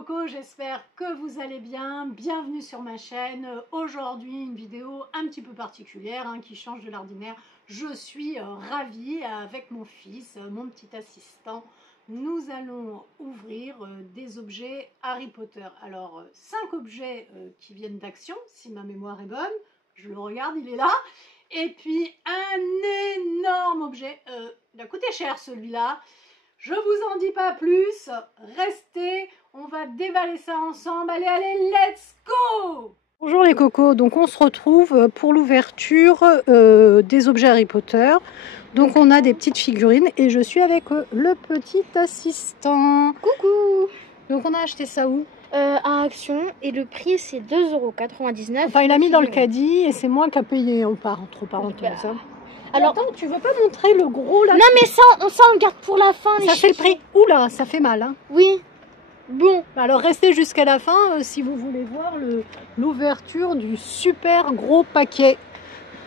cocos, j'espère que vous allez bien. Bienvenue sur ma chaîne. Aujourd'hui, une vidéo un petit peu particulière qui change de l'ordinaire. Je suis ravie avec mon fils, mon petit assistant. Nous allons ouvrir des objets Harry Potter. Alors, 5 objets qui viennent d'Action, si ma mémoire est bonne. Je le regarde, il est là. Et puis, un énorme objet. Il a coûté cher celui-là. Je vous en dis pas plus, restez, on va déballer ça ensemble. Allez, allez, let's go! Bonjour les cocos, donc on se retrouve pour l'ouverture des objets Harry Potter. Donc on a des petites figurines et je suis avec le petit assistant. Coucou! Donc on a acheté ça où? À Action et le prix c'est 2,99 €. Enfin il a mis dans le caddie et c'est moi qui a payé entre parenthèses. Alors, attends, tu veux pas montrer le gros là? Non mais ça on le garde pour la fin. Ça fait le prix. Oula, ça fait mal. Hein. Oui. Bon, alors restez jusqu'à la fin si vous voulez voir l'ouverture du super gros paquet.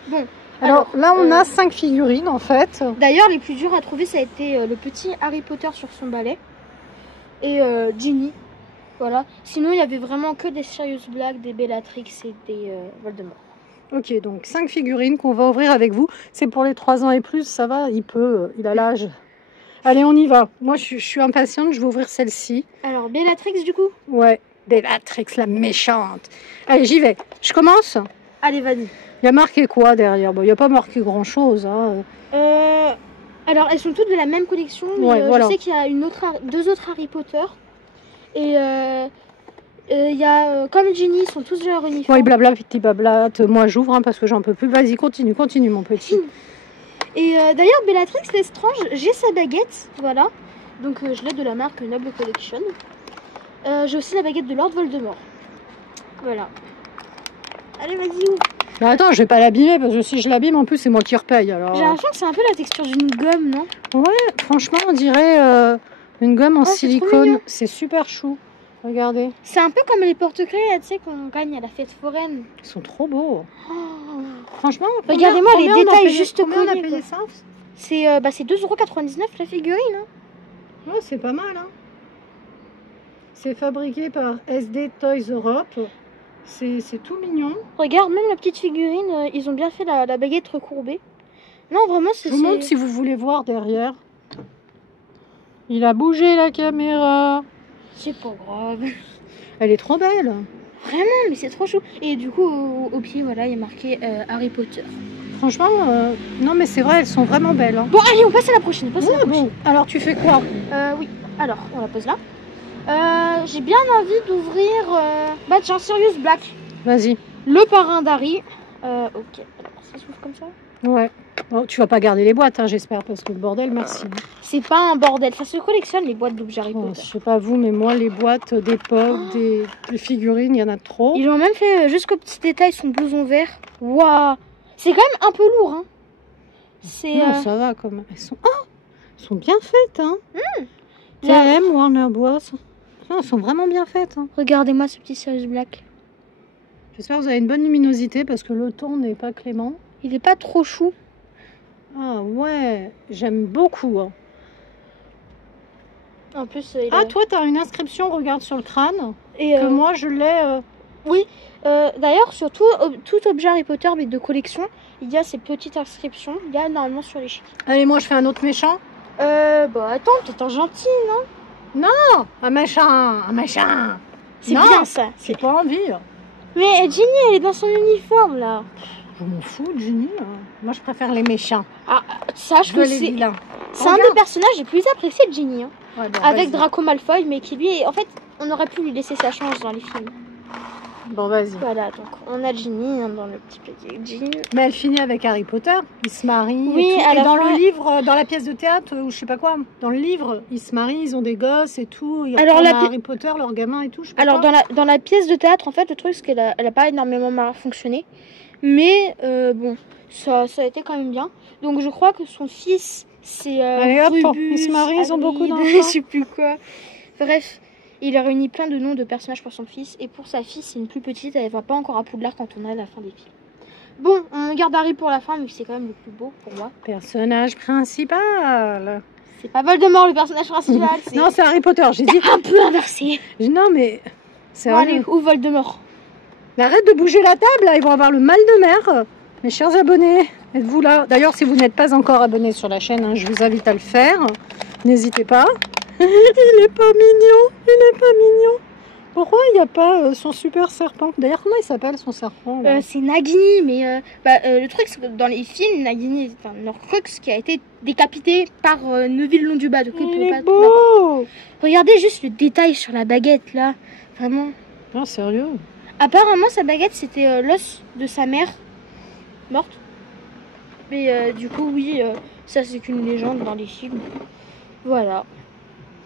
Bon. Alors là, on a 5 figurines en fait. D'ailleurs, les plus durs à trouver, ça a été le petit Harry Potter sur son balai et Ginny. Voilà. Sinon, il y avait vraiment que des Sirius Black, des Bellatrix et des Voldemort. Ok, donc 5 figurines qu'on va ouvrir avec vous. C'est pour les 3 ans et plus, ça va, il a l'âge. Allez, on y va. Moi, je suis impatiente, je vais ouvrir celle-ci. Alors, Bellatrix du coup? Ouais, Bellatrix, la méchante. Allez, j'y vais. Je commence? Allez, vas-y. Il y a marqué quoi derrière? Bon, il n'y a pas marqué grand-chose. Hein. Alors, elles sont toutes de la même collection, mais ouais, voilà. Je sais qu'il y a deux autres Harry Potter. Et il y a, comme Ginny, ils sont tous de leur uniforme. Oui, blabla, petit blabla. Moi, j'ouvre parce que j'en peux plus. Vas-y, continue, mon petit. Et d'ailleurs, Bellatrix Lestrange, j'ai sa baguette, voilà. Donc, je l'ai de la marque Noble Collection. J'ai aussi la baguette de Lord Voldemort. Voilà. Allez, vas-y, ouvre. Mais attends, je vais pas l'abîmer parce que si je l'abîme, en plus, c'est moi qui repaye. J'ai l'impression que c'est un peu la texture d'une gomme, non? Ouais, franchement, on dirait une gomme en silicone. C'est super chou. Regardez. C'est un peu comme les porte-clés, tu sais, qu'on gagne à la fête foraine. Ils sont trop beaux. Oh. Franchement, regardez-moi les détails juste combien collés. On a payé ça? C'est 2,99 € la figurine. Hein. Ouais, c'est pas mal. Hein. C'est fabriqué par SD Toys Europe. C'est tout mignon. Regarde, même la petite figurine, ils ont bien fait la baguette recourbée. Non, vraiment, c'est... Je vous montre si vous voulez voir derrière. Il a bougé la caméra. C'est pas grave. Elle est trop belle. Vraiment, mais c'est trop chou. Et du coup, au pied, voilà, il y a marqué Harry Potter. Franchement, non mais c'est vrai, elles sont vraiment belles. Hein. Bon, allez, on passe à la prochaine. Bon, alors tu fais quoi? Oui, alors, on la pose là. J'ai bien envie d'ouvrir tiens, Sirius Black. Vas-y. Le parrain d'Harry. Ok, alors ça s'ouvre comme ça. Ouais. Oh, tu vas pas garder les boîtes, hein, j'espère, parce que le bordel, merci. C'est pas un bordel, ça se collectionne les boîtes d'objets Harry Potter. Je sais pas vous, mais moi, les boîtes d'époque, des figurines, il y en a trop. Ils ont même fait jusqu'au petit détail son blouson vert. Waouh, c'est quand même un peu lourd, hein. Non, ça va quand même. Elles sont bien faites, hein. TM, Warner Bros. Non, elles sont vraiment bien faites. Hein. Regardez-moi ce petit Sirius Black. J'espère que vous avez une bonne luminosité parce que le ton n'est pas clément. Il est pas trop chou. Ah ouais, j'aime beaucoup. Hein. En plus, toi, tu as une inscription, regarde sur le crâne. Et que moi, je l'ai... Oui, d'ailleurs, sur tout objet Harry Potter, mais de collection, il y a ces petites inscriptions. Il y a normalement sur les chiffres. Allez, moi, je fais un autre méchant. Attends, t'es un gentil, non? Non, un méchant. C'est bien ça. C'est pas envie. Mais Ginny, elle est dans son uniforme, là. Je m'en fous de Ginny. Moi, je préfère les méchants. Ah, sache que c'est un des personnages les plus appréciés de Ginny. Hein. Ouais, bon, avec Draco Malfoy, mais qui lui, en fait, on aurait pu lui laisser sa chance dans les films. Bon, vas-y. Voilà, donc on a Ginny dans le petit paquet Jean. Mais elle finit avec Harry Potter. Il se marie. Oui, et dans le livre, dans la pièce de théâtre, ou je sais pas quoi, dans le livre, ils se marient, ils ont des gosses et tout. Ils retournent à Harry Potter, leur gamin et tout. Je sais pas alors, dans la pièce de théâtre, en fait, le truc, c'est qu'elle a pas énormément fonctionné. Mais bon, ça a été quand même bien. Donc, je crois que son fils, c'est. Allez hop, Rubus, ils se marient, ils ont beaucoup d'enfants. Je sais plus quoi. Bref. Il a réuni plein de noms de personnages pour son fils. Et pour sa fille, c'est une plus petite. Elle va pas encore à Poudlard quand on est à la fin des films. Bon, on garde Harry pour la fin, mais c'est quand même le plus beau pour moi. Personnage principal. C'est pas Voldemort le personnage principal. C'est Non, c'est Harry Potter. J'ai dit. un peu inversé. Non, mais. C'est Bon, allez, vrai. ou Voldemort. Mais arrête de bouger la table, là. Ils vont avoir le mal de mer. Mes chers abonnés, êtes-vous là? D'ailleurs, si vous n'êtes pas encore abonné sur la chaîne, hein, je vous invite à le faire. N'hésitez pas. Il est pas mignon. Il est pas mignon. Pourquoi il n'y a pas son super serpent? D'ailleurs, comment il s'appelle son serpent là? C'est Nagini, mais le truc, c'est que dans les films, Nagini est un Horcrux qui a été décapité par Neville Londubat. Donc Il est beau. Regardez juste le détail sur la baguette, là. Vraiment. Non, sérieux. Apparemment, sa baguette, c'était l'os de sa mère morte. Mais du coup, oui, ça, c'est qu'une légende dans les films. Voilà.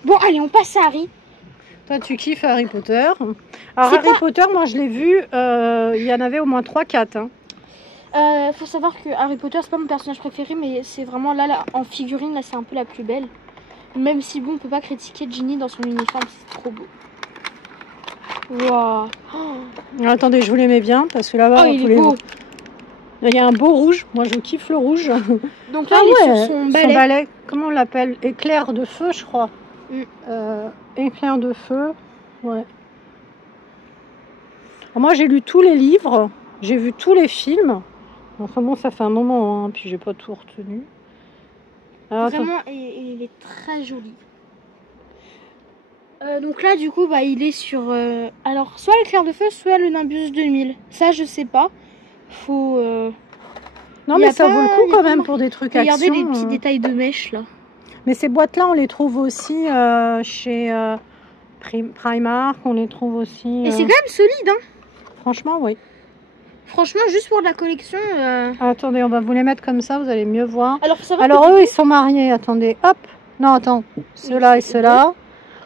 Bon, allez, on passe à Harry. Toi, tu kiffes Harry Potter. Alors, Harry Potter, moi, je l'ai vu, il y en avait au moins 3-4. Hein. Faut savoir que Harry Potter, c'est pas mon personnage préféré, mais c'est vraiment là, en figurine, là, c'est un peu la plus belle. Même si, bon, on peut pas critiquer Ginny dans son uniforme, c'est trop beau. Waouh. Attendez, je vous l'aimais bien, parce que là-bas, il est beau. Il y a un beau rouge. Moi, je kiffe le rouge. Donc là, il est sur son balai. Comment on l'appelle? Éclair de feu, je crois. Éclair de feu, ouais. Alors moi j'ai lu tous les livres, j'ai vu tous les films. Enfin bon, ça fait un moment, hein, puis j'ai pas tout retenu. Alors, vraiment, il est très joli. Donc là, du coup, bah, il est sur. Alors, soit l'éclair de feu, soit le Nimbus 2000. Ça, je sais pas. Faut. Non, mais ça vaut le coup quand même pour des trucs action. Regardez les petits détails de mèche là. Mais ces boîtes-là, on les trouve aussi chez Primark, on les trouve aussi... Et c'est quand même solide, hein. Franchement, oui. Franchement, juste pour de la collection... Attendez, on va vous les mettre comme ça, vous allez mieux voir. Alors, faut savoir alors eux, ils sont mariés, attendez, hop. Non, attends, ceux-là et ceux-là.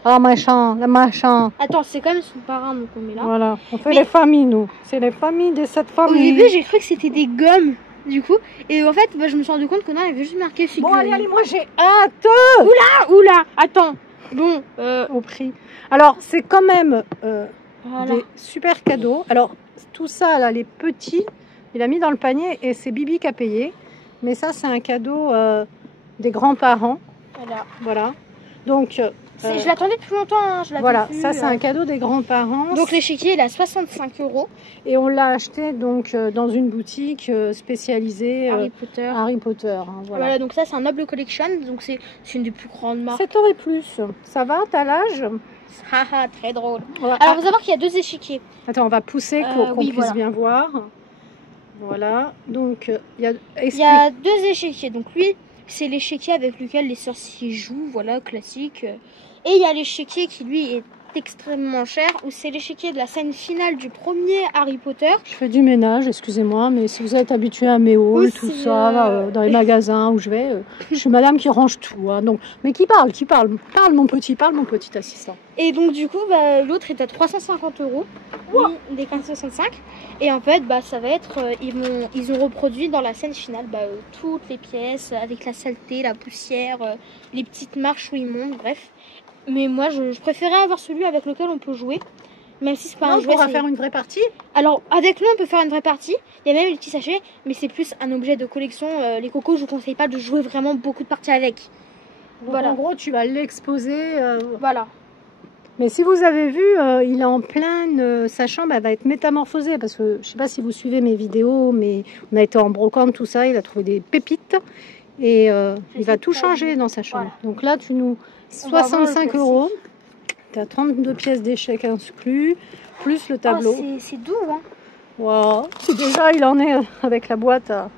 Ah, machin, le machin. Attends, c'est quand même son parrain, donc on met là. Voilà, on fait les familles, nous. C'est les familles de cette famille. Au début, j'ai cru que c'était des gommes. Du coup, et en fait, bah, je me suis rendu compte que non, il y avait juste marqué figurine. Bon, allez, moi j'ai hâte. Oula, attends. Bon, au prix. Alors, c'est quand même voilà. des super cadeaux. Alors, tout ça, là, les petits, il a mis dans le panier et c'est Bibi qui a payé. Mais ça, c'est un cadeau des grands-parents. Voilà. Donc, je l'attendais depuis longtemps. Hein, voilà, ça, c'est un cadeau des grands-parents. Donc, l'échiquier, il est à 65 €. Et on l'a acheté donc dans une boutique spécialisée Harry Potter. Hein, voilà, donc ça, c'est un Noble Collection. Donc, c'est une des plus grandes marques. 7 € et plus. Ça va, t'as l'âge? Haha, très drôle. Voilà. Alors, vous savoir qu'il y a 2 échiquiers. Attends, on va pousser qu'on puisse bien voir. Voilà, donc il y a 2 échiquiers. Donc, lui, c'est l'échiquier avec lequel les sorciers jouent. Voilà, classique. Et il y a l'échiquier qui, lui, est extrêmement cher, où c'est l'échiquier de la scène finale du premier Harry Potter. Je fais du ménage, excusez-moi, mais si vous êtes habitué à mes hauls, tout ça, dans les magasins où je vais, je suis madame qui range tout. Hein, donc, mais qui parle, parle mon petit assistant. Et donc du coup, bah, l'autre est à 350 €, wow. Des 15,65. Et en fait, bah, ça va être, ils ont reproduit dans la scène finale toutes les pièces, avec la saleté, la poussière, les petites marches où ils montent, bref. Mais moi, je préférais avoir celui avec lequel on peut jouer. Même si c'est pas un jouet. On pourra faire une vraie partie. Alors, avec nous, on peut faire une vraie partie. Il y a même les petits sachets, mais c'est plus un objet de collection. Les cocos, je vous conseille pas de jouer vraiment beaucoup de parties avec. Donc, voilà. En gros, tu vas l'exposer. Voilà. Mais si vous avez vu, il est en pleine... sa chambre, elle va être métamorphosée. Parce que, je sais pas si vous suivez mes vidéos, mais on a été en brocante, tout ça. Il a trouvé des pépites. Et il va tout changer dans sa chambre. Voilà. Donc là, tu nous... 65 €. Tu as 32 pièces d'échecs inclus, plus le tableau. Oh, c'est doux, hein. Wow. Déjà, il en est avec la boîte. Alors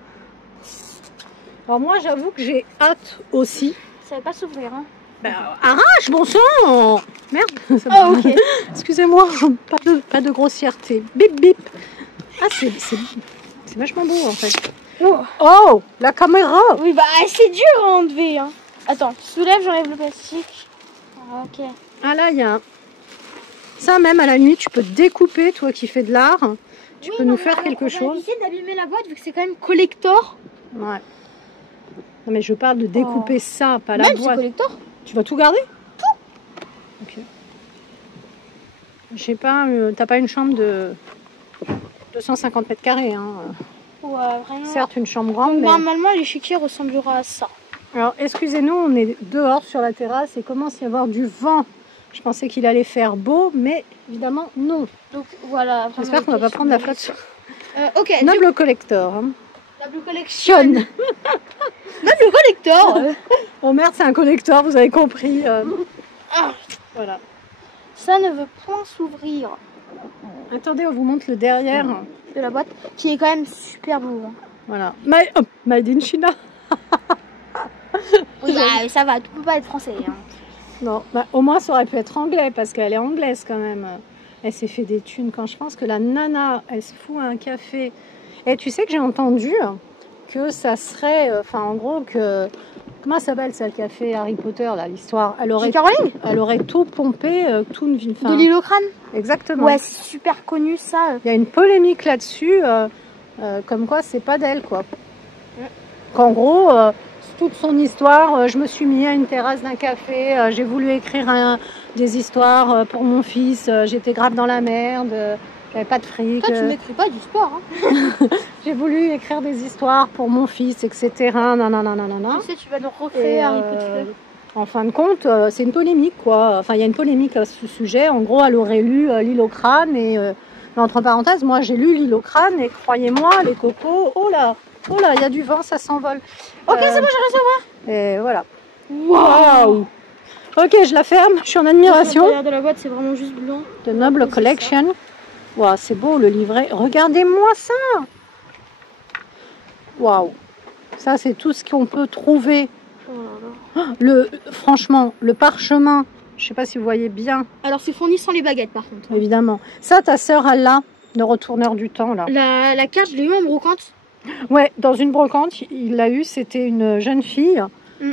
moi, j'avoue que j'ai hâte aussi. Ça va pas s'ouvrir, hein. Arrache, bon sang. Merde. Oh, ok. Excusez-moi, pas de grossièreté. Bip, bip. Ah, c'est vachement beau, en fait. Oh, la caméra. Oui, bah, c'est dur à enlever, hein. Attends, soulève, j'enlève le plastique. Ok. Ah là, il y a... Ça, même à la nuit, tu peux découper, toi qui fais de l'art. Tu peux nous faire quelque chose. On va éviter d'abîmer la boîte, vu que c'est quand même collector. Ouais. Non, mais je parle de découper ça, pas la boîte. C'est collector. Tu vas tout garder? Tout. Ok. Je sais pas, t'as pas une chambre de 250 mètres carrés, hein. Ouais, vraiment. Certes, une chambre grande, donc, mais... Normalement, l'échiquier ressemblera à ça. Alors, excusez-nous, on est dehors sur la terrasse et commence à y avoir du vent. Je pensais qu'il allait faire beau, mais évidemment, non. Donc voilà. J'espère qu'on va pas prendre la flotte. Ok. Noble collector. Hein. Noble collection. Noble collector. Oh merde, c'est un collector, vous avez compris. Voilà. Ça ne veut point s'ouvrir. Attendez, on vous montre le derrière de la boîte, qui est quand même super beau. Hein. Voilà. Made in China. Oui, bah, ça va, tout peut pas être français. Hein. Non, bah, au moins ça aurait pu être anglais, parce qu'elle est anglaise quand même. Elle s'est fait des thunes. Quand je pense que la nana, elle se fout un café. Et tu sais que j'ai entendu que ça serait, en gros, que... Comment ça s'appelle ça, le café Harry Potter, là, l'histoire? Elle aurait tout pompé, tout une ville. De l'île au crâne? Exactement. Ouais, c'est super connu ça. Il y a une polémique là-dessus, comme quoi c'est pas d'elle, quoi. Qu'en gros, toute son histoire, je me suis mis à une terrasse d'un café, j'ai voulu écrire des histoires pour mon fils, j'étais grave dans la merde, j'avais pas de fric. Toi, tu n'écris pas d'histoire. Hein. J'ai voulu écrire des histoires pour mon fils, etc. Nanana. Tu sais, tu vas nous recréer Harry Potter. En fin de compte, c'est une polémique, quoi. Enfin, il y a une polémique à ce sujet. En gros, elle aurait lu l'île au crâne et, entre parenthèses, moi j'ai lu l'île au crâne et croyez-moi, les cocos, oh là, il y a du vent, ça s'envole. Ok, c'est bon, j'ai recevoir. Et voilà. Waouh. Ok, je la ferme, je suis en admiration. L'intérieur de la boîte, c'est vraiment juste blanc. De Noble Collection. Waouh, c'est beau le livret. Regardez-moi ça. Waouh. Ça, c'est tout ce qu'on peut trouver. Oh là là. Franchement, le parchemin, je sais pas si vous voyez bien. Alors, c'est fourni sans les baguettes, par contre. Évidemment. Ça, ta sœur, elle l'a, le retourneur du temps, là. La carte, je l'ai eu en brocante. Ouais, dans une brocante, il l'a eu. C'était une jeune fille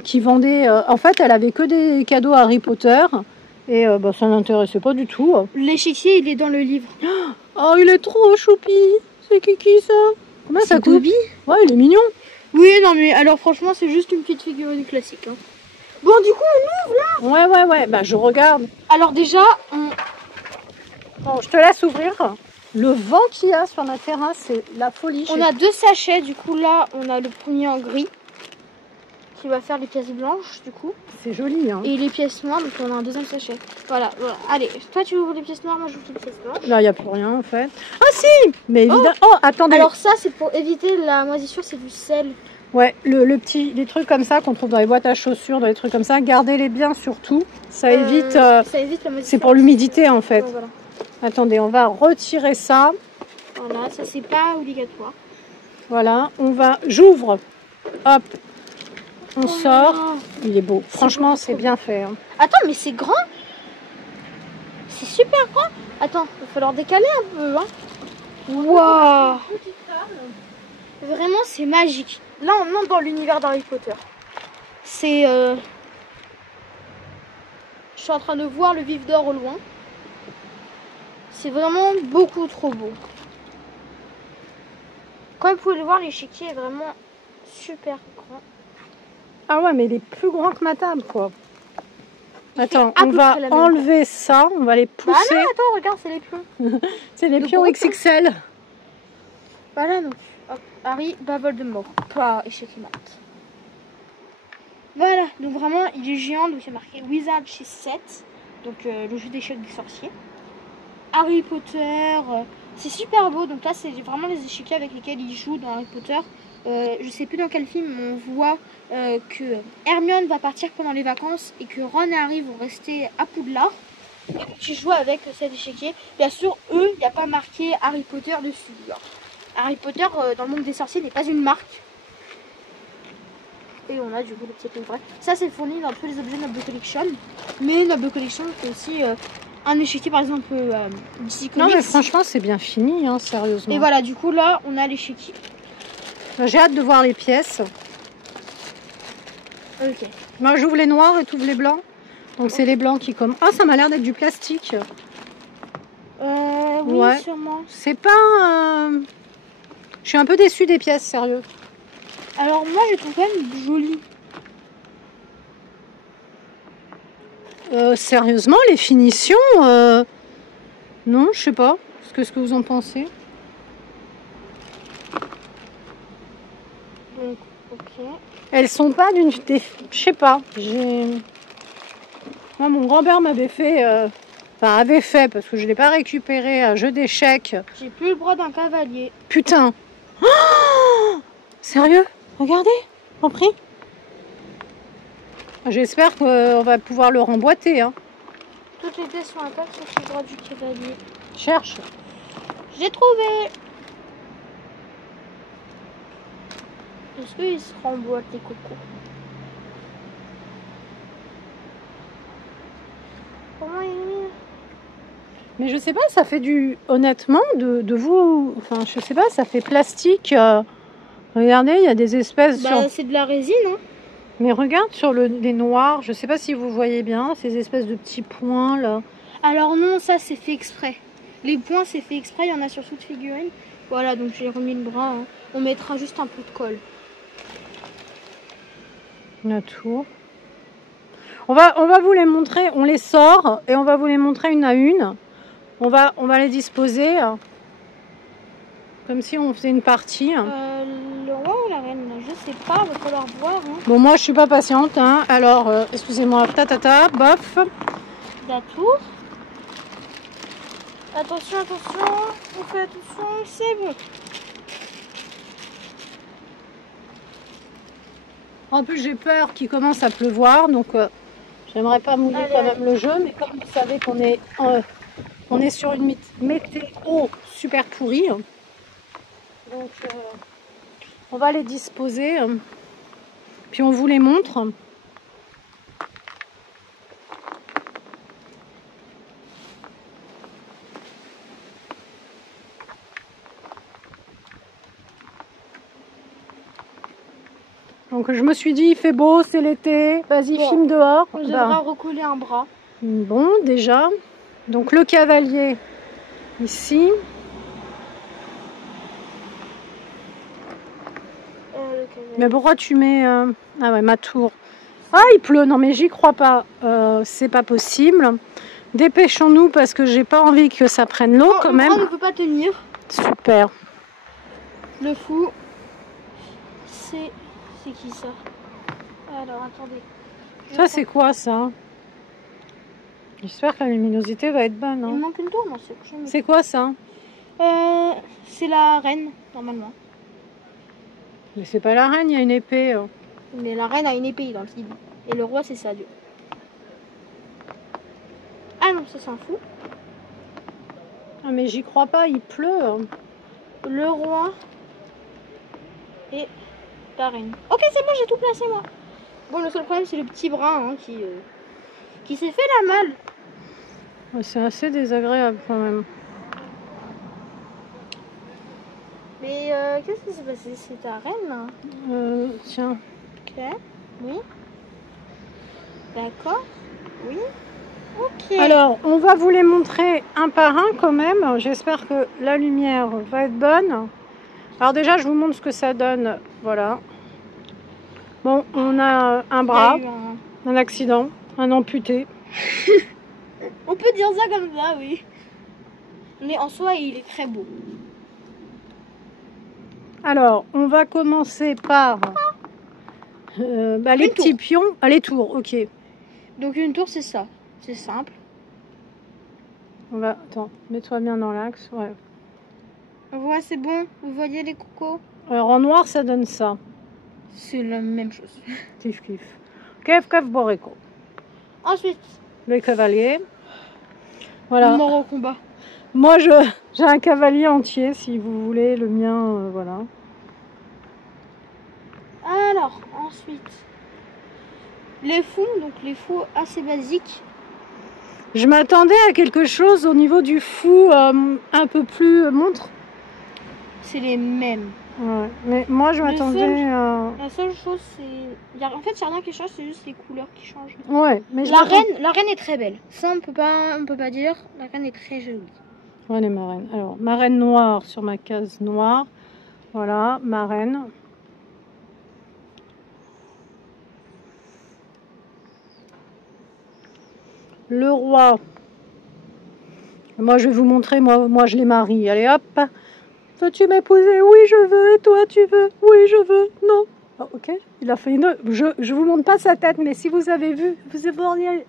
qui vendait... en fait, elle avait que des cadeaux Harry Potter. Et ça n'intéressait pas du tout. L'échiquier, il est dans le livre. Oh, il est trop choupi. C'est qui ça? Combien ça coûte? Ouais, il est mignon. Oui, non, mais alors franchement, c'est juste une petite figurine classique. Hein. Bon, du coup, on ouvre là. Ouais. Bah, je regarde. Alors déjà, Bon, je te laisse ouvrir. Le vent qu'il y a sur la terrasse, c'est la folie. On a 2 sachets. Du coup, là, on a le premier en gris qui va faire les pièces blanches, du coup. C'est joli, hein. Et les pièces noires, donc on a un deuxième sachet. Voilà. Allez, toi, tu ouvres les pièces noires, moi, je ouvre les pièces blanches. Là, il n'y a plus rien, en fait. Ah, si. Mais évidemment... Oh, attendez. Alors ça, c'est pour éviter la moisissure, c'est du sel. Ouais, les trucs comme ça qu'on trouve dans les boîtes à chaussures, dans les trucs comme ça, gardez-les bien surtout. Ça évite la moisissure. C'est pour l'humidité en fait. Voilà. Attendez, on va retirer ça. Voilà, ça c'est pas obligatoire. Voilà, j'ouvre. Hop, on sort. Il est beau. Franchement, c'est bien fait. Hein. Attends, mais c'est grand. C'est super grand. Attends, il va falloir décaler un peu. Hein. Waouh. Vraiment, c'est magique. Là, on entre dans l'univers d'Harry Potter. C'est... Je suis en train de voir le vif d'or au loin. C'est vraiment beaucoup trop beau. Comme vous pouvez le voir, l'échiquier est vraiment super grand. Ah ouais, mais il est plus grand que ma table, quoi. Attends, on va enlever ça, on va les pousser. Ah non, attends, regarde, c'est les pions. C'est les pions XXL. Voilà, donc, hop, Harry Voldemort, pas échec mat. Voilà, donc vraiment, il est géant, donc il y a marqué Wizard chez 7, donc le jeu d'échecs des sorciers. Harry Potter, c'est super beau, donc là, c'est vraiment les échiquiers avec lesquels il joue dans Harry Potter. Je sais plus dans quel film on voit que Hermione va partir pendant les vacances et que Ron et Harry vont rester à Poudlard. Tu joues avec cet échiquier. Bien sûr, eux, il n'y a pas marqué Harry Potter dessus. Alors, Harry Potter dans le monde des sorciers n'est pas une marque. Et on a du coup le petit livret. Ça, c'est fourni dans tous les objets Noble Collection. Mais Noble Collection, c'est aussi un échiquier par exemple DC Comics. Non, mais franchement, c'est bien fini, hein, sérieusement. Et voilà, du coup, là, on a l'échiquier. J'ai hâte de voir les pièces. Ok. Moi, j'ouvre les noirs et tu ouvres les blancs. Donc, c'est les blancs qui comme. Ah, ça m'a l'air d'être du plastique. Oui, ouais. Sûrement. C'est pas... Je suis un peu déçue des pièces, sérieux. Alors, moi, je trouve quand même joli. Sérieusement, les finitions... Non, je sais pas. Ce que vous en pensez. Donc, ok. elles sont pas d'une... Je sais pas. Moi, mon grand-père m'avait fait... Enfin, avait fait, parce que je ne l'ai pas récupéré, un jeu d'échecs. J'ai plus le bras d'un cavalier. Putain. Oh, sérieux? Regardez, en prix. J'espère qu'on va pouvoir le remboîter. Hein. Toutes les pièces sont intactes sauf le bras du cavalier. Cherche. J'ai trouvé. Est-ce qu'ils se remboîtent les cocos? Comment il est mis? Mais je sais pas, ça fait du... Honnêtement, de vous... Enfin, je sais pas, ça fait plastique. Regardez, il y a des espèces... Bah, c'est de la résine, hein. Mais regarde sur les noirs, je sais pas si vous voyez bien, ces espèces de petits points, là. Alors non, ça, c'est fait exprès. Les points, c'est fait exprès, il y en a sur toute figurine. Voilà, donc j'ai remis le bras. Hein. On mettra juste un peu de colle. La tour. On va vous les montrer, on les sort et on va vous les montrer une à une. On va les disposer comme si on faisait une partie. Le roi ou la reine, je sais pas, il va falloir voir. Hein. Bon, moi je suis pas patiente, hein. Alors excusez-moi, bof. La tour. Attention, attention, on fait attention, c'est bon. En plus j'ai peur qu'il commence à pleuvoir, donc j'aimerais pas mouiller quand même le jeu, mais comme vous savez qu'on est, on est sur une météo super pourrie, donc on va les disposer, puis on vous les montre. Donc je me suis dit, il fait beau, c'est l'été, vas-y, bon, filme dehors. On devra recoller un bras. Bon, déjà. Donc le cavalier, ici. Le cavalier. Mais pourquoi tu mets... Ah ouais, ma tour. Ah, il pleut, non mais j'y crois pas. C'est pas possible. Dépêchons-nous parce que j'ai pas envie que ça prenne l'eau quand même. On ne peut pas tenir. Super. Le fou, c'est... C'est qui ça? Alors, attendez. Ça, c'est quoi, ça? J'espère que la luminosité va être bonne. Hein. Il me manque une tour, non? C'est quoi, ça? C'est la reine, normalement. Mais c'est pas la reine, il y a une épée. Mais la reine a une épée dans le film. Et le roi, c'est ça, Dieu. Ah non, ça, c'est un fou. Ah, mais j'y crois pas, il pleut. Le roi et... la reine. Ok, c'est bon, j'ai tout placé moi. Bon, le seul problème, c'est le petit bras hein, qui s'est fait la malle. C'est assez désagréable quand même. Mais qu'est-ce qui s'est passé? C'est ta reine là? Tiens. Ok. Oui. D'accord. Oui. Ok. Alors, on va vous les montrer un par un quand même. J'espère que la lumière va être bonne. Alors déjà, je vous montre ce que ça donne. Voilà. Bon, on a un bras, un accident, un amputé. On peut dire ça comme ça, oui. Mais en soi, il est très beau. Alors, on va commencer par les petits pions. Ah, les tours, ok. Donc une tour, c'est ça. C'est simple. On va... Attends, mets-toi bien dans l'axe. Ouais. Ouais, c'est bon. Vous voyez les cocos? Alors, en noir, ça donne ça. C'est la même chose. Kiff, kiff. Kef, kef, borico. Ensuite, le cavalier. Voilà. Mort au combat. Moi, j'ai un cavalier entier, si vous voulez. Le mien, voilà. Alors, ensuite, les fous. Donc, les fous assez basiques. Je m'attendais à quelque chose au niveau du fou un peu plus montre. C'est les mêmes. Ouais, mais moi je m'attendais à... La seule chose c'est... En fait il n'y a rien qui change, c'est juste les couleurs qui changent. Ouais, mais la reine est très belle. Ça on peut pas dire. La reine est très jolie. Ouais, les marraines. Alors, marraine noire sur ma case noire. Voilà, marraine. Le roi. Moi je vais vous montrer, moi je les marie. Allez hop. Veux-tu m'épouser? Oui, je veux. Et toi, tu veux? Oui, je veux. Non. Oh, ok, il a fait une... Je vous montre pas sa tête, mais si vous avez vu... Si vous auriez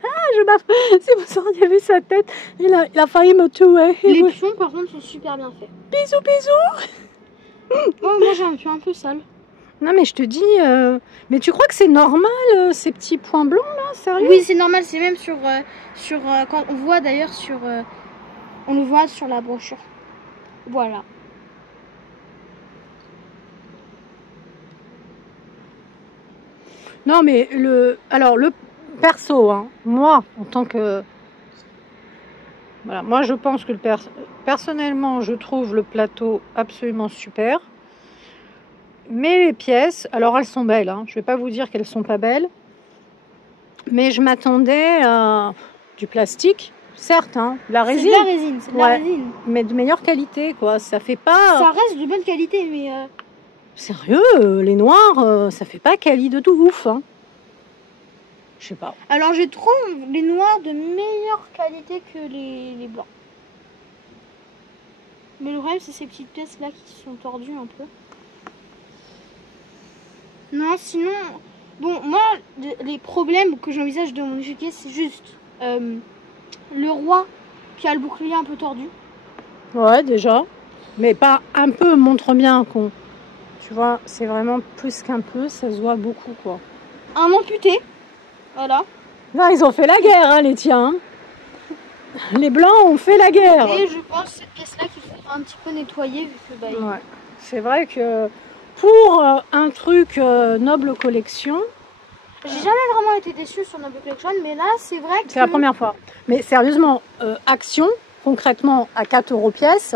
vu sa tête, il a failli me tuer. Les pions, par contre, sont super bien faits. Bisous, bisous. Oh, moi, j'ai un pion un peu sale. Non, mais je te dis... Mais tu crois que c'est normal, ces petits points blancs, là? Sérieux? Oui, c'est normal. C'est même sur... quand on voit, d'ailleurs, sur... on le voit sur la brochure. Voilà. Non, mais alors le perso, hein, moi, en tant que... Voilà, moi je pense que personnellement, je trouve le plateau absolument super. Mais les pièces, alors elles sont belles, hein, je vais pas vous dire qu'elles sont pas belles. Mais je m'attendais à du plastique, certes, hein, de la résine. C'est de la résine, c'est de la résine. Mais de meilleure qualité, quoi. Ça fait pas... Ça reste de bonne qualité, mais... Sérieux, les noirs, ça fait pas quali de tout ouf, hein. Je sais pas. Alors, je trouve les noirs de meilleure qualité que les blancs. Mais le problème, c'est ces petites pièces là qui sont tordues un peu. Non, sinon... Bon, moi, les problèmes que j'envisage de modifier, c'est juste le roi qui a le bouclier un peu tordu. Ouais, déjà. Mais pas un peu, montre bien qu'on... Tu vois, c'est vraiment plus qu'un peu, ça se voit beaucoup, quoi. Un amputé. Voilà. Là, ils ont fait la guerre, hein, les tiens. Les blancs ont fait la guerre. Et je pense cette pièce-là qu'il faudra un petit peu nettoyer. Vu que, bah, ouais. C'est vrai que pour un truc Noble Collection... J'ai jamais vraiment été déçue sur Noble Collection, mais là, c'est vrai que... C'est la première fois. Mais sérieusement, Action, concrètement, à 4 € pièce,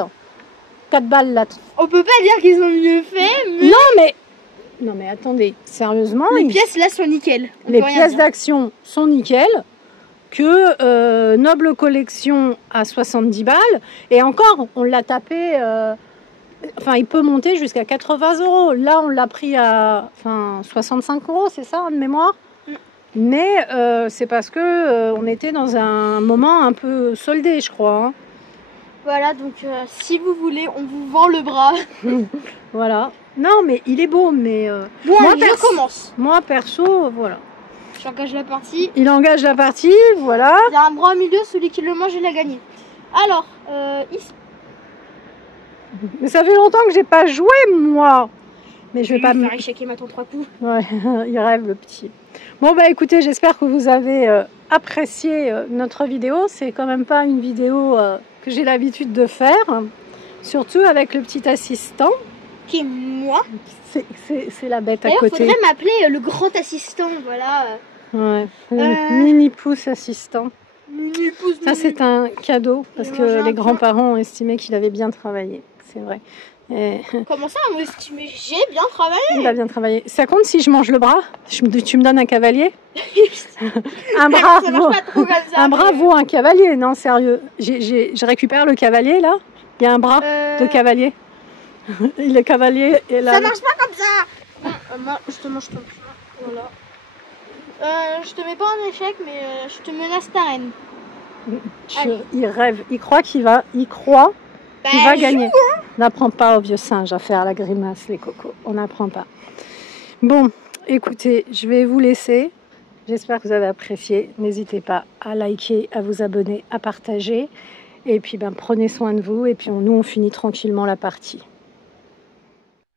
4 balles là. On peut pas dire qu'ils ont mieux fait, mais... Non mais attendez, sérieusement... Les pièces là sont nickel. Les pièces d'Action sont nickel. Que Noble Collection à 70 balles. Et encore, on l'a tapé... Enfin, il peut monter jusqu'à 80 €. Là, on l'a pris à 65 €, c'est ça, de mémoire. Mais c'est parce que on était dans un moment un peu soldé, je crois. Hein. Voilà, donc si vous voulez, on vous vend le bras. Voilà. Non, mais il est beau, mais... Bon, je commence. Moi, perso, voilà. J'engage la partie. Il engage la partie, voilà. Il y a un bras au milieu, celui qui le mange, il a gagné. Alors, ici. Mais ça fait longtemps que j'ai pas joué, moi. Mais je vais pas me faire échequer ma 3 coups. Ouais, il rêve, le petit. Bon, bah écoutez, j'espère que vous avez apprécié notre vidéo. C'est quand même pas une vidéo que j'ai l'habitude de faire. Surtout avec le petit assistant. Qui est moi. C'est la bête à côté. Il faudrait m'appeler le grand assistant, voilà. Ouais, le mini-pouce assistant. Mini-pouce. Ça, c'est un cadeau parce que les grands-parents ont estimé qu'il avait bien travaillé. C'est vrai. Et... Comment ça, on estimé? J'ai bien travaillé. Il a bien travaillé. Ça compte si je mange le bras? Tu me donnes un cavalier? Un bras, un bras vaut un cavalier, non, sérieux. Je récupère le cavalier, là. Il y a un bras de cavalier. Le cavalier est là. Ça marche pas comme ça. Moi, je te mange ton pion. Voilà. Je te mets pas en échec, mais je te menace ta reine. Il rêve. Il croit qu'il va... Il va gagner. Hein. N'apprends pas aux vieux singes à faire la grimace, les cocos. On n'apprend pas. Bon, écoutez, je vais vous laisser. J'espère que vous avez apprécié. N'hésitez pas à liker, à vous abonner, à partager. Et puis, prenez soin de vous. Et puis, nous, on finit tranquillement la partie.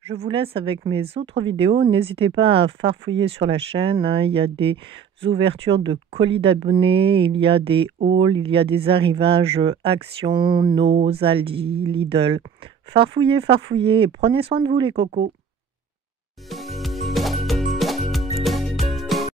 Je vous laisse avec mes autres vidéos. N'hésitez pas à farfouiller sur la chaîne. Hein. Il y a des ouvertures de colis d'abonnés, il y a des hauls, il y a des arrivages Action, Noz, Aldi, Lidl. Farfouillez, farfouillez et prenez soin de vous les cocos.